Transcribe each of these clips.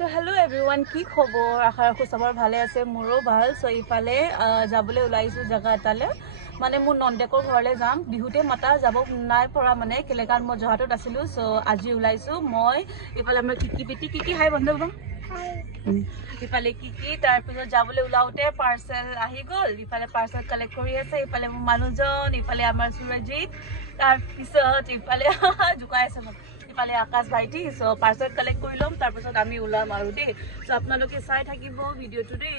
So hello everyone, কি খবৰ? আশা ৰাখো সবৰ ভালে আছে, মোৰো ভাল। সো ইফালে যাবলৈ ওলাইছো জাগা এটালে, মানে মোৰ নন্দেকৰ ঘৰলে যাম। বিহুতে মাতা যাব নাই পৰা, মানে কেলেকান মই জহাটত আছিলো। সো আজি ওলাইছো মই ইফালে আমাৰ কিকি হাই বন্ধু বাবা ইফালে কিকি তাৰপিছত যাবলৈ ওলাওতে পাৰ্চেল আহি গ'ল। ইফালে পাৰ্চেল কালেক্ট কৰি আছে, ইফালে মোৰ মানুহজন, ইফালে আমাৰ সুৰজিত, তাৰপিছত ইফালে জোকাই আছে মোক, ইফালে আকাশ ভাইটি। সো পাৰ্চেল কালেক্ট কৰি ল'ম, তাৰপিছত আমি ওলাম আৰু দেই। সো আপোনালোকে চাই থাকিব ভিডিঅ'টো দেই।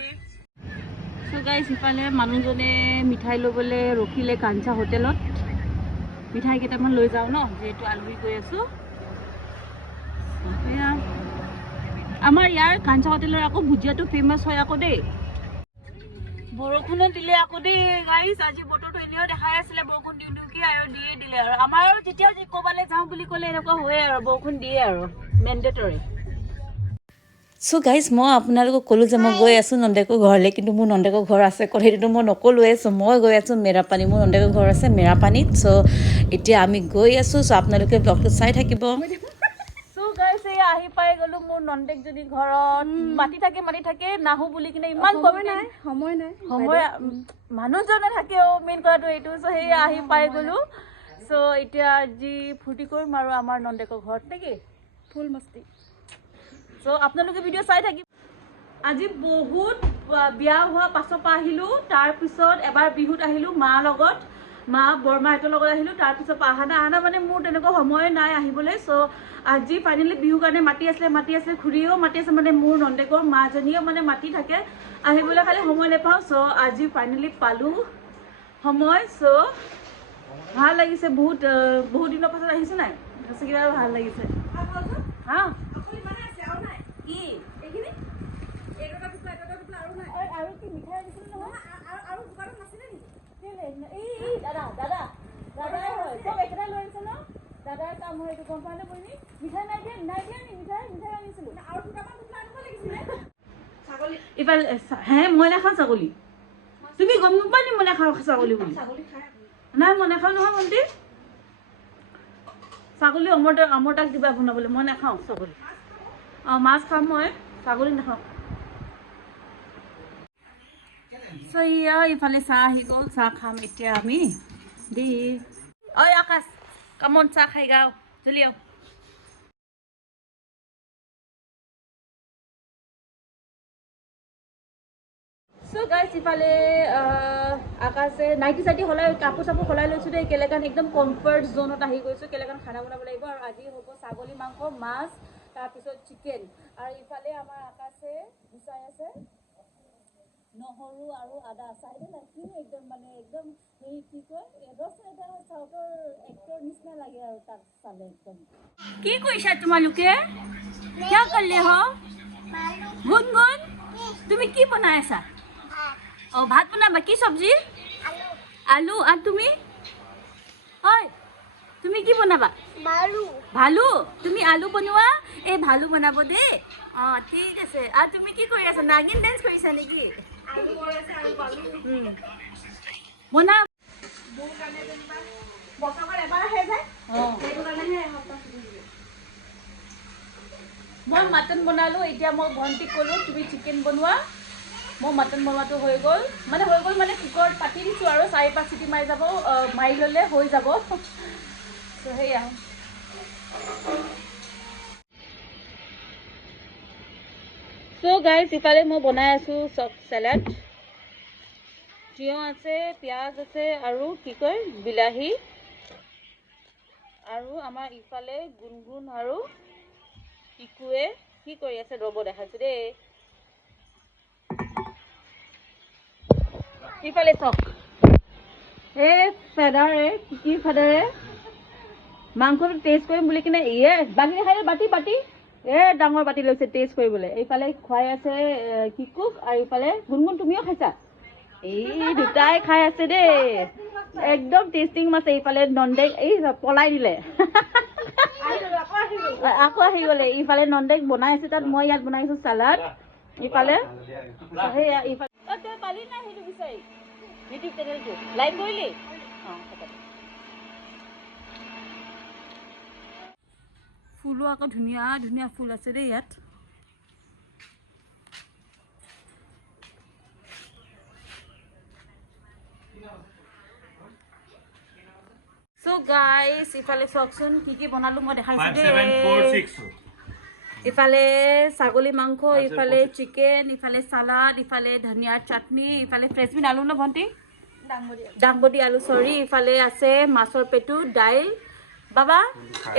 সো গাইজ ইফালে মানুহজনে মিঠাই ল'বলৈ ৰখিলে কাঞ্চা হোটেলত। মিঠাই কেইটামান লৈ যাওঁ ন, যিহেতু আলহী গৈ আছোঁ। আমাৰ ইয়াৰ কাঞ্চা হোটেলৰ আকৌ ভুজিয়াটো ফেমাছ হয় আকৌ দেই। বৰষুণো দিলে আকৌ দেই গাইজ, আজি বতৰটো এনেও দেখাই আছিলে বৰষুণ দিওঁ দিওঁ কি আৰু দিয়ে দিলে। আৰু আমাৰ যেতিয়া ক'বালৈ যাওঁ বুলি ক'লে এনেকুৱা হয় আৰু বৰষুণ দিয়ে আৰু মেণ্ডেটৰী। সো গাইজ মই আপোনালোকক ক'লোঁ যে মই গৈ আছোঁ নন্দেকৰ ঘৰলৈ, কিন্তু মোৰ নন্দেকৰ ঘৰ আছে ক'ত সেইটোতো মই নক'লোৱে। চ' মই গৈ আছোঁ মেৰাপানী, মোৰ নন্দেকৰ ঘৰ আছে মেৰাপানীত। চ' এতিয়া আমি গৈ আছোঁ, চ' আপোনালোকে ব্লগটো চাই থাকিব। সো গাইজ এই আহি পাই গ'লো মোৰ নন্দেকজনী ঘৰত। মাতি থাকে নাহো বুলি কিনে ইমান সময় নাই মানুহজনে থাকে মেইন কথাটো এইটো। চ' সেই আহি পাই গ'লো। চ' এতিয়া আজি ফূৰ্তি কৰিম আৰু আমাৰ নন্দেকৰ ঘৰত নেকি ফুল মস্তি। চ' আপোনালোকে ভিডিঅ' চাই থাকিব। আজি বহুত বিয়া হোৱা পাছৰ পৰা আহিলোঁ, তাৰপিছত এবাৰ বিহুত আহিলোঁ মাৰ লগত, মা বৰমাহঁতৰ লগত আহিলোঁ। তাৰপিছত অহা মানে মোৰ তেনেকুৱা সময় নাই আহিবলৈ। চ' আজি ফাইনেলি বিহুৰ কাৰণে মাতি আছিলে খুৰীয়েও মাতি আছে, মানে মোৰ নন্দেকৰ মাজনীয়েও মানে মাতি থাকে আহিবলৈ, খালি সময় নাপাওঁ। চ' আজি ফাইনেলি পালোঁ সময়। চ' ভাল লাগিছে, বহুত দিনৰ পাছত আহিছোঁ নাই, সঁচাকৈ আৰু ভাল লাগিছে। হা কি আৰু কি মিঠাই দিছিল নহয়, আৰু দোকানত নাছিলে নেকি? এই দাদাই হয়, চব একেটাই লৈ আহিছে ন, দাদাৰ কাম হয় এইটো, গম পোৱা নে বহিনী? মিঠাই নাই দিয়া নি? মিঠাই আনিছিলোঁ আৰু দুটামান আনিব লাগিছিলে। ইফালে হে মই নাখাওঁ ছাগলী, তুমি গম নোপোৱা নি মই নাখাওঁ ছাগলী বুলি? নাই মই নাখাওঁ নহয় ভণ্টি, ছাগলী অমৰতাক দিবা বনাবলৈ, মই নাখাওঁ ছাগলী। মাছ খাম মই, ছাগলী নাখাওঁ। চ' ইয়া ইফালে চাহ আহি গ'ল, চাহ খাম এতিয়া আমি দেই। ঐ আকাশ কামত চাহ খাই গাও জলদি আও। চ' গাইজ ইফালে আকাশে নাইটি চাইটি সলাই কাপোৰ চাপোৰ সলাই লৈছোঁ দেই। কেলেকান একদম কমফৰ্ট জ'নত আহি গৈছোঁ, কেলেকান খানা বনাব লাগিব। আৰু আজি হ'ব ছাগলী মাংস, মাছ, তাৰপিছত চিকেন। আৰু ইফালে আমাৰ আকাশে গুচাই আছে নহৰু আৰু আদা। চাইডে কি একদম মানে একদম হেৰি কি কয় চাউথৰ এক্টৰ নিচিনা লাগে আৰু তাক চালে একদম। কি কৈছা তোমালোকে? কিয় কৰিলে হ গুণগুণ, তুমি কি বনাই আছা? ভাত বনাবা, কি চব্জি? আলু। আৰু তুমি? হয় তুমি কি বনাবা? ভালু। তুমি আলু বনোৱা, এই ভালু বনাব দেই। ঠিক আছে। আৰু তুমি কি কৰি আছা, নাগিন ডেন্স কৰিছা নেকি? বনা মই মাটন বনালোঁ। এতিয়া মই ভণ্টিক ক'লোঁ তুমি চিকেন বনোৱা, মই মাটন বনোৱাটো হৈ গ'ল মানে কুকাৰত পাতি দিছোঁ আৰু 4-5 চিটি মাৰি যাব, মাৰি ল'লে হৈ যাব। ত' সেয়া চ' গাইজ ইফালে মই বনাই আছোঁ চব চেলাড, তিয়ঁহ আছে, পিঁয়াজ আছে আৰু কি কয় বিলাহী। আৰু আমাৰ ইফালে গুণগুণ আৰু পিকুৱে কি কৰি আছে ৰ'ব দেখাইছোঁ দেই। ইফালে চাওক, এই ফাদাৰে মাংসটো টেষ্ট কৰিম বুলি কিনে বাতি দেখাই বাতি ডাঙৰ বাতি লৈছে টেষ্ট কৰিবলৈ। এইফালে খুৱাই আছে কিকুক, আৰু ইফালে গুণগুণ তুমিও খাইছা? এই দুটাই খাই আছে দেই, একদম টেষ্টিং মাছে। ইফালে নন্দেক পলাই দিলে আকৌ আহি গ'লে। ইফালে নন্দেক বনাই আছে তাত, মই ইয়াত বনাইছোঁ চালাড। ইফালে সেয়া তই পালি নাই সেইটো বিচাৰি ইউটিউব চেনেলটো লাইক কৰিলি? ফুলো আকৌ ধুনীয়া ফুল আছে দেই ইয়াত। So guys, ইফালে চাওকচোন কি কি বনালো মই দেখাইছো দে। 5746 ইফালে ছাগলী মাংস, ইফালে চিকেন, ইফালে সালাড, ইফালে ধনিয়াৰ চাটনি, ইফালে ফ্ৰেঞ্চবিন আলু ন ভণ্টি ডাংবডি আলু সৰি, ইফালে আছে মাছৰ পেটু দাইল। বাবা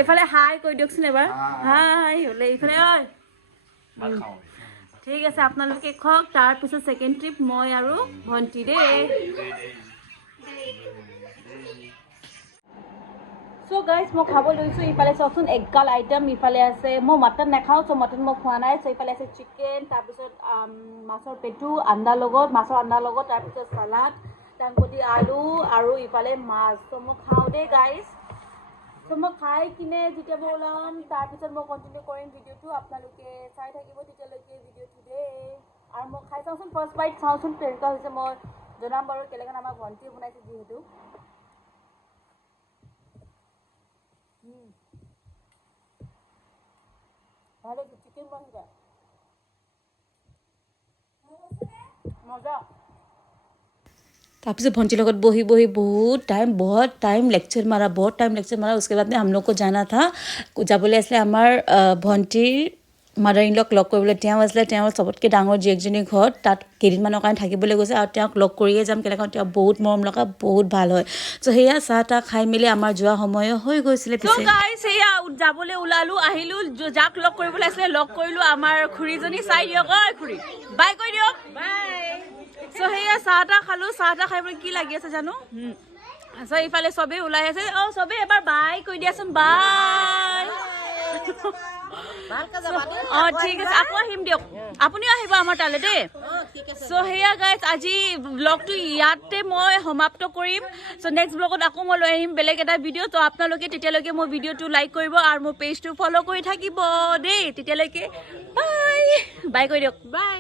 ইফালে হাই কৈ দিয়কচোন এবাৰ হাই হলে ইফালে ঐ ঠিক আছে আপোনালোকে খাওক। তাৰপিছত ছেকেণ্ড ট্ৰিপ মই আৰু ভণ্টি দেই। সো গাইজ মই খাব লৈছোঁ। ইফালে চাওকচোন এগাল আইটেম। ইফালে আছে মই মটন নাখাওঁ, চ' মটন মই খোৱা নাই। চ' ইফালে আছে চিকেন, তাৰপিছত মাছৰ পেটু আণ্ডাৰ লগত, মাছৰ আণ্ডাৰ লগত, তাৰপিছত চালাড, ডাংবডি আলু আৰু ইফালে মাছ। চ' মই খাওঁ দেই গাইজ। চ' মই খাই কিনে যেতিয়া মই ওলাম তাৰপিছত মই কণ্টিনিউ কৰিম ভিডিঅ'টো। আপোনালোকে চাই থাকিব তেতিয়ালৈকে ভিডিঅ'টো দেই। আৰু মই খাই চাওঁচোন ফাৰ্ষ্ট বাইট চাওঁচোন কেনেকুৱা হৈছে। মই জনাম বাৰু কেলেখন আমাৰ ভণ্টিয়ে বনাইছে যিহেতু। ভালো চিকেন বনগা মজা। তাৰপিছত ভণ্টিৰ লগত বহি বহি বহুত টাইম লেকচাৰ মাৰা उसके बाद में हम लोग को जाना था। যাবলৈ আছিলে আমাৰ ভণ্টিৰ মাদাৰ ইন লক লগ কৰিবলৈ। তেওঁ আছিলে তেওঁৰ চবতকৈ ডাঙৰ জীয়েকজনীৰ ঘৰত। তাত কেইদিনমানৰ কাৰণে থাকিবলৈ গৈছে আৰু তেওঁক লগ কৰিয়ে যাম কেলেখন তেওঁ বহুত মৰম লগা, বহুত ভাল হয়। চ' সেয়া চাহ তাহ খাই মেলি আমাৰ যোৱা সময় হৈ গৈছিলে। পিছে সেয়া যাবলৈ ওলালো, আহিলো, যাক লগ কৰিবলৈ আছিলে লগ কৰিলো। আমাৰ খুৰীজনী চাই দিয়ক, ঐ খুৰী বাই কৈ দিয়ক বাই। চ' সেয়া চাহ তাহ খালো, চাহ তাহ খাই পেলাই কি লাগি আছে জানো। চ' ইফালে চবেই ওলাই আছে। চবেই এবাৰ বাই কৈ দিয়াচোন, বাই। ঠিক আছে আকৌ আহিম দিয়ক, আপুনিও আহিব আমাৰ তালৈ দেই। চ' সেয়া গাইজ আজি ব্লগটো ইয়াতে মই সমাপ্ত কৰিম। চ' নেক্সট ব্লগত আকৌ মই লৈ আহিম বেলেগ এটা ভিডিঅ'। ত' আপোনালোকে তেতিয়ালৈকে মোৰ ভিডিঅ'টো লাইক কৰিব আৰু মোৰ পেজটো ফ'ল' কৰি থাকিব দেই। তেতিয়ালৈকে বাই বাই কৈ দিয়ক বাই।